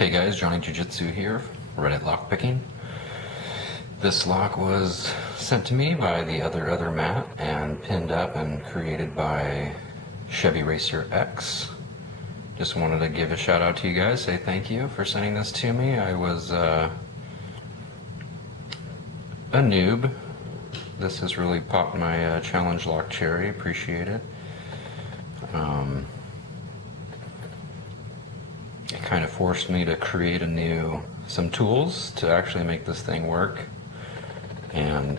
Hey guys, Johnny Jiu-Jitsu here, Reddit Lockpicking. This lock was sent to me by the other Matt and pinned up and created by Chevy Racer X. Just wanted to give a shout out to you guys, say thank you for sending this to me. I was a noob. This has really popped my challenge lock cherry, appreciate it. It kind of forced me to create some tools to actually make this thing work. And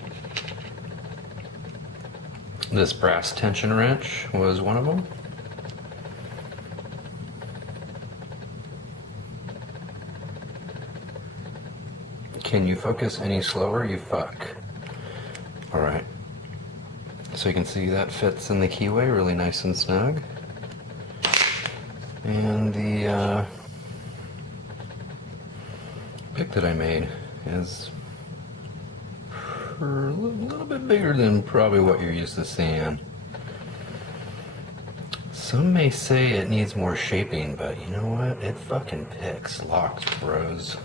this brass tension wrench was one of them. Can you focus any slower, you fuck? Alright. So you can see that fits in the keyway really nice and snug. And the pick that I made is a little bit bigger than probably what you're used to seeing. Some may say it needs more shaping, but you know what? It fucking picks locks, bros.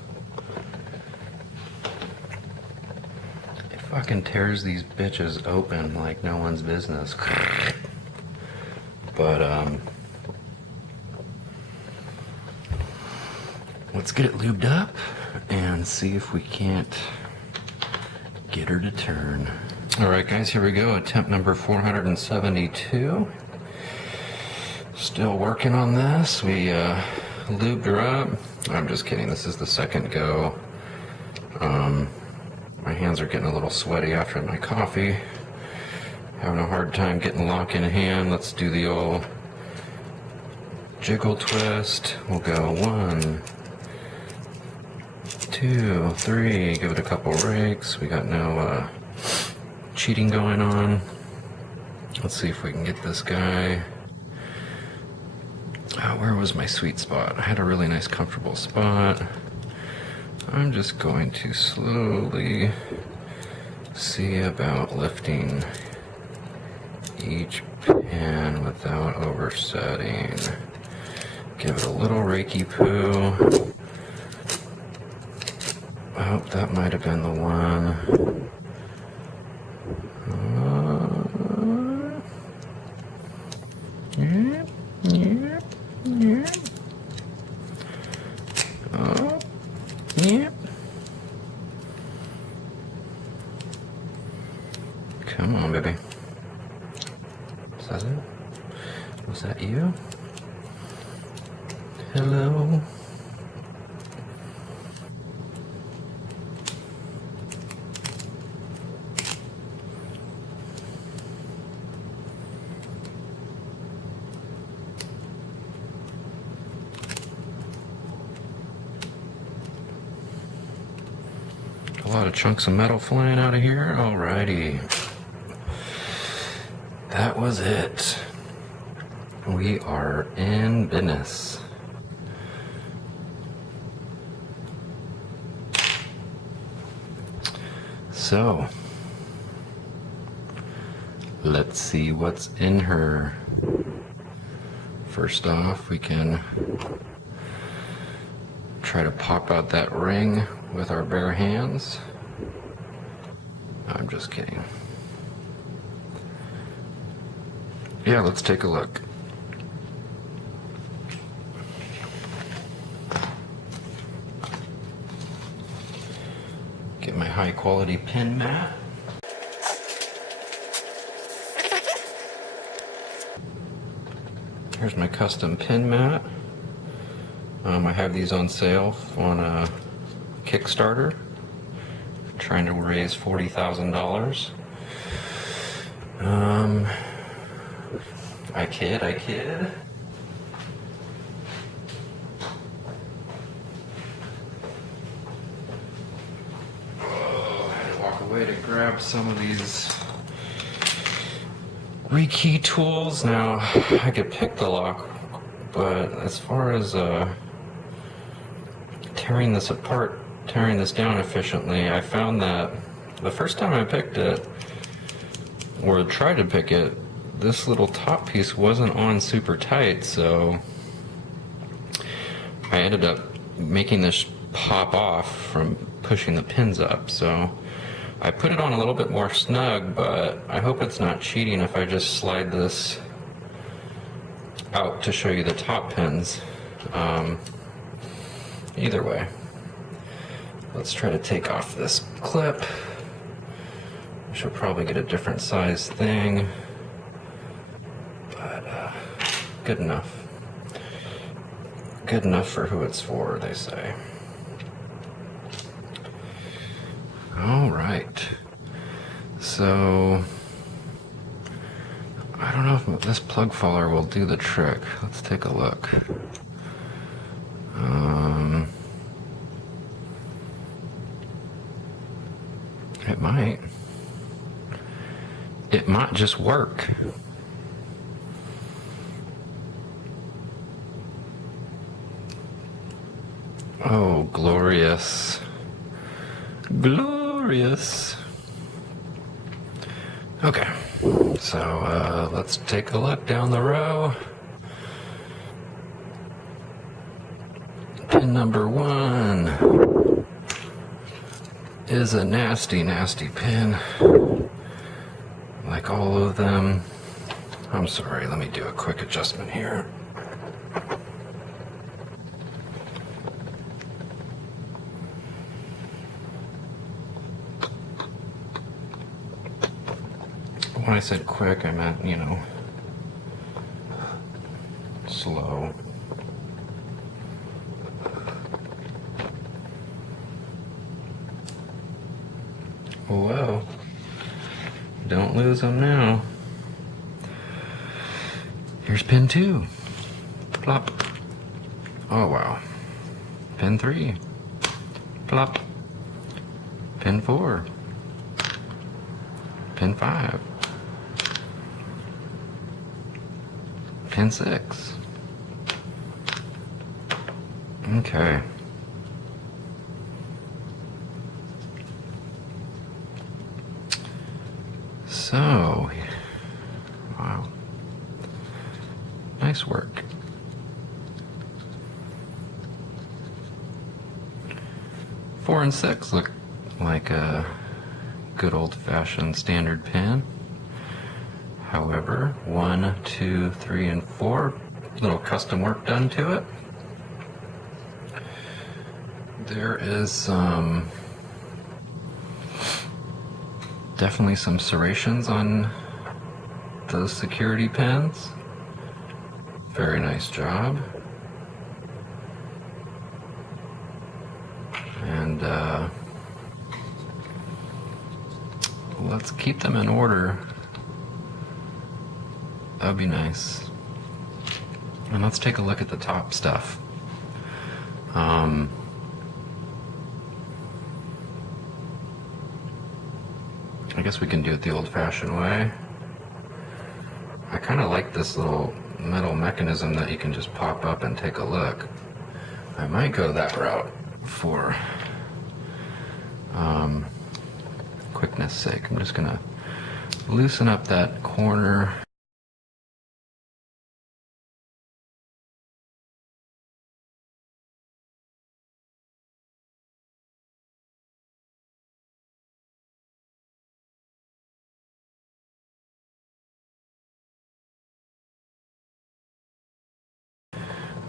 It fucking tears these bitches open like no one's business. But let's get it lubed up and see if we can't get her to turn. Alright guys, here we go, attempt number 472. Still working on this. We lubed her up. I'm just kidding, this is the second go. My hands are getting a little sweaty after my coffee. Having a hard time getting the lock in hand. Let's do the old jiggle twist. We'll go 1, 2, 3, give it a couple rakes. We got no cheating going on. Let's see if we can get this guy. Where was my sweet spot? I had a really nice comfortable spot. I'm just going to slowly see about lifting each pin without oversetting. Give it a little Reiki poo. Oh, that might have been the one. Yep, yep, yep. Oh, yep. Come on, baby. Is that it? Was that you? Hello? A lot of chunks of metal flying out of here. Alrighty. That was it. We are in business. So, let's see what's in her. First off, we can try to pop out that ring with our bare hands. I'm just kidding. Yeah, let's take a look. Get my high quality pin mat. Here's my custom pin mat. I have these on sale on a Kickstarter. Trying to raise $40,000. I kid. Oh, I had to walk away to grab some of these rekey tools. Now, I could pick the lock, but as far as tearing this apart, tearing this down efficiently, I found that the first time I picked it, or tried to pick it, this little top piece wasn't on super tight, so I ended up making this pop off from pushing the pins up. So I put it on a little bit more snug, but I hope it's not cheating if I just slide this out to show you the top pins. Either way, let's try to take off this clip. I should probably get a different size thing, but good enough. Good enough for who it's for, they say. All right. So I don't know if this plug follower will do the trick. Let's take a look. It might. It might just work. Oh, glorious. Glorious. Okay, so let's take a look down the row. Pin number 1 is a nasty, nasty pin, like all of them. I'm sorry, let me do a quick adjustment here. When I said quick, I meant, you know, slow. Whoa. Don't lose them now. Here's pin 2. Plop. Oh, wow. Pin 3. Plop. Pin 4. Pin 5. Pin 6. Okay. So, wow. Nice work. Four and 6 look like a good old-fashioned standard pin. However, 1, 2, 3, and 4, little custom work done to it. There is definitely some serrations on those security pins. Very nice job. And let's keep them in order. That would be nice. And let's take a look at the top stuff. I guess we can do it the old-fashioned way. I kind of like this little metal mechanism that you can just pop up and take a look. I might go that route for quickness sake. I'm just gonna loosen up that corner.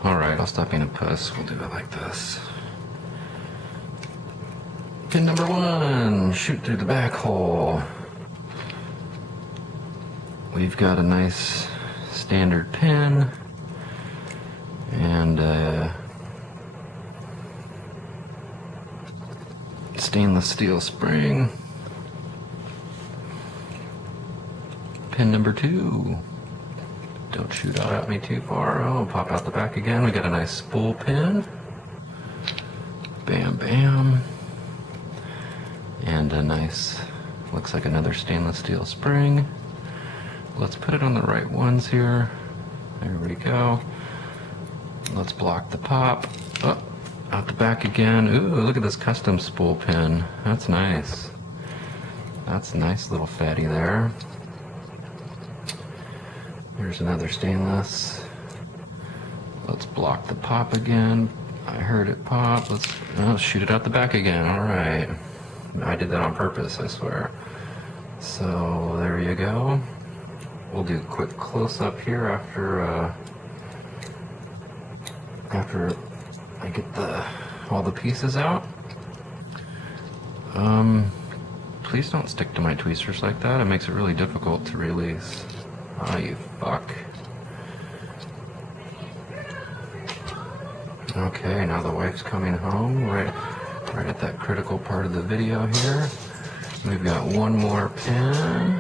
Alright, I'll stop being a puss. We'll do it like this. Pin number 1, shoot through the back hole. We've got a nice standard pin and a stainless steel spring. Pin number 2. Don't shoot out at me too far. Oh, pop out the back again. We got a nice spool pin. Bam, bam. And a nice, looks like another stainless steel spring. Let's put it on the right ones here. There we go. Let's block the pop. Oh, out the back again. Ooh, look at this custom spool pin. That's nice. That's a nice little fatty there. Here's another stainless. Let's block the pop again. I heard it pop. Let's shoot it out the back again. All right. I did that on purpose, I swear. So there you go. We'll do a quick close-up here after I get all the pieces out. Please don't stick to my tweezers like that. It makes it really difficult to release. Ah, you fuck. Okay, now the wife's coming home, right at that critical part of the video here. We've got one more pin.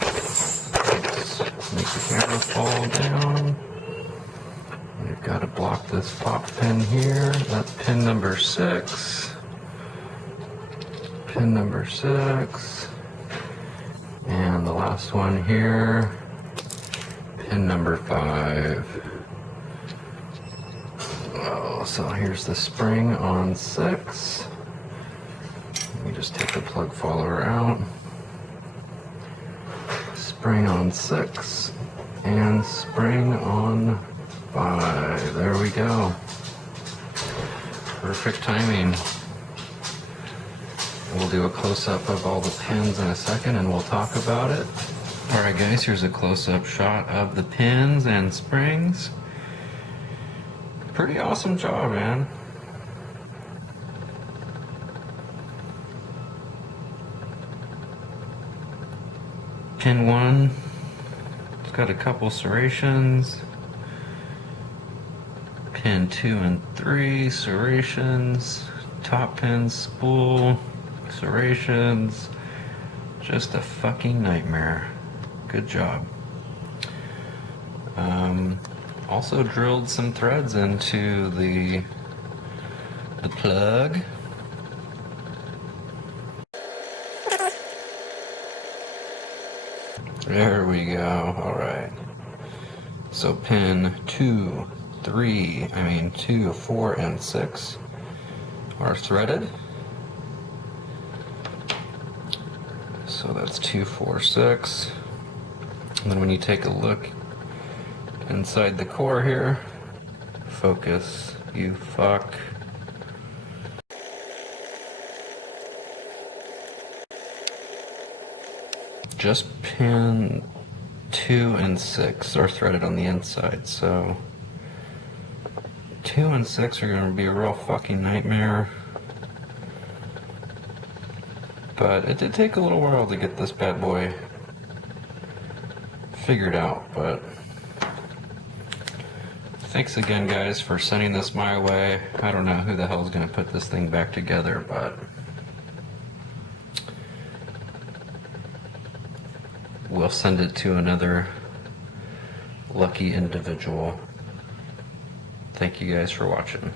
Let's make the camera fall down. We've got to block this pop pin here. That's pin number 6. Pin number 6. And the last one here, pin number 5. Oh, so here's the spring on 6. Let me just take the plug follower out. Spring on 6 and spring on 5. There we go. Perfect timing. We'll do a close-up of all the pins in a second and we'll talk about it. Alright guys, here's a close-up shot of the pins and springs. Pretty awesome job, man. Pin 1, it's got a couple serrations. Pin 2 and 3, serrations. Top pin, spool, serrations. Just a fucking nightmare. Good job. Also drilled some threads into the plug. There we go. All right. So pin 2, 4, and 6 are threaded. So that's 2, 4, 6. And then when you take a look inside the core here, focus, you fuck. Just pin 2 and 6 are threaded on the inside, so 2 and 6 are going to be a real fucking nightmare. But it did take a little while to get this bad boy figured out, but thanks again guys for sending this my way. I don't know who the hell is going to put this thing back together, but we'll send it to another lucky individual. Thank you guys for watching.